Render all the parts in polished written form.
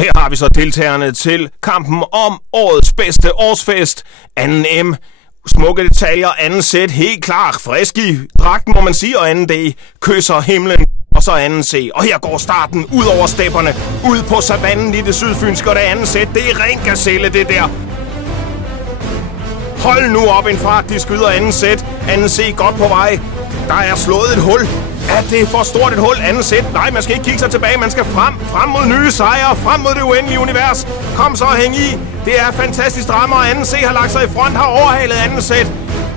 Og her har vi så deltagerne til kampen om årets bedste årsfest. 2M. Smukke detaljer, anden sæt, helt klar, frisk i dragten, må man sige, og anden D, kysser himlen, og så anden C. Og her går starten ud over stepperne, ud på savannen i det sydfynske, og det andet sæt, det er ren gazelle, det der. Hold nu op en fart, de skyder anden sæt, anden C godt på vej. Der er slået et hul. Er det for stort et hul? Anden sæt? Nej, man skal ikke kigge sig tilbage. Man skal frem mod nye sejre. Frem mod det uendelige univers. Kom så, hæng i. Det er fantastisk drama, og anden C har lagt sig i front. Har overhalet anden sæt.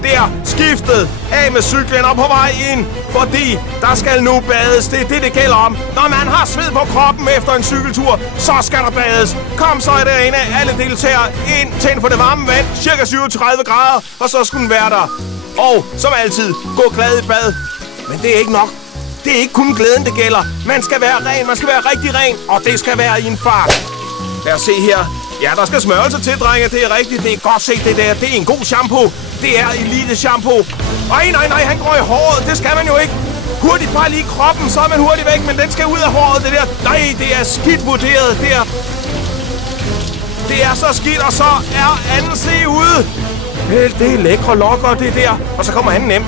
Der skiftet af med cyklen og på vej ind. Fordi der skal nu bades. Det er det gælder om. Når man har sved på kroppen efter en cykeltur, så skal der bades. Kom så derinde. Alle deltagere ind. Tænd for det varme vand. Cirka 37 grader. Og så skulle den være der. Og som altid, gå glad i bad. Men det er ikke nok. Det er ikke kun glæden, det gælder. Man skal være ren, man skal være rigtig ren, og det skal være i en fart. Lad os se her. Ja, der skal smørelse til, drenge. Det er rigtigt. Det er godt set, det der. Det er en god shampoo. Det er elite shampoo. Nej, han går i håret. Det skal man jo ikke. Hurtigt bare lige kroppen, så er man hurtigt væk, men den skal ud af håret, det der. Nej, det er skidt vurderet. Det er så skidt, og så er anden C ude. Det er lækre lokker, det der. Og så kommer anden Nem.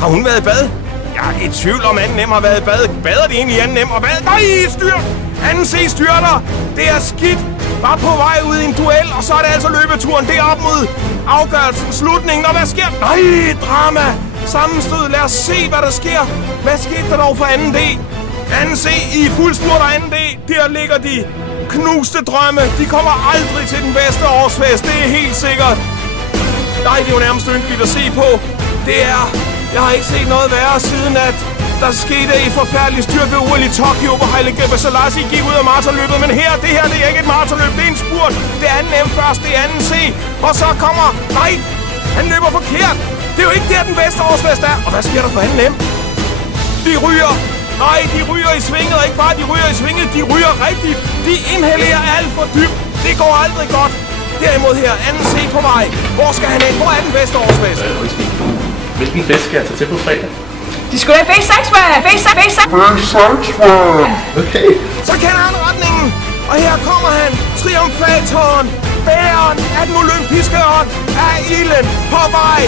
Har hun været i bad? Jeg er i tvivl om anden Nem har været i bad. Bader de egentlig anden Nem? Og hvad? Nej, styrt! Anden C styrter. Det er skidt. Bare på vej ud i en duel, og så er det altså løbeturen derop mod afgørelsen, slutningen. Og hvad sker? Nej, drama. Sammenstød. Lad os se, hvad der sker. Hvad skete der dog for anden D? Anden C i fuld spurt og anden D. Der ligger de knuste drømme. De kommer aldrig til den bedste årsfest. Det er helt sikkert. Nej, det er jo nærmest ynkeligt at se på. Jeg har ikke set noget værre siden, at der skete et forfærdeligt styrt ved OL i Tokyo, hvor Haile Gebrselassie gik ud af maratonløbet. Men det her, det er ikke et maratonløb, det er en spurt. Det er anden M først, det er anden C. Og så kommer... Nej, han løber forkert. Det er jo ikke der, den bedste årsfest er. Og hvad sker der for anden M? De ryger. Nej, de ryger i svinget, og ikke bare de ryger i svinget, de ryger rigtigt. De inhalerer alt for dybt. Det går aldrig godt. Derimod her, anden C på vej. Hvor skal han ind? Hvor er den bedste årsfest? Hvilken fest skal jeg tage til på fredag? De skulle have B6, Okay. Så kender han retningen. Og her kommer han. Triumfatoren. Bæren af den olympiske ånd. Af ilden på vej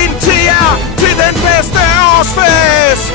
ind til jer. Til den bedste årsfest.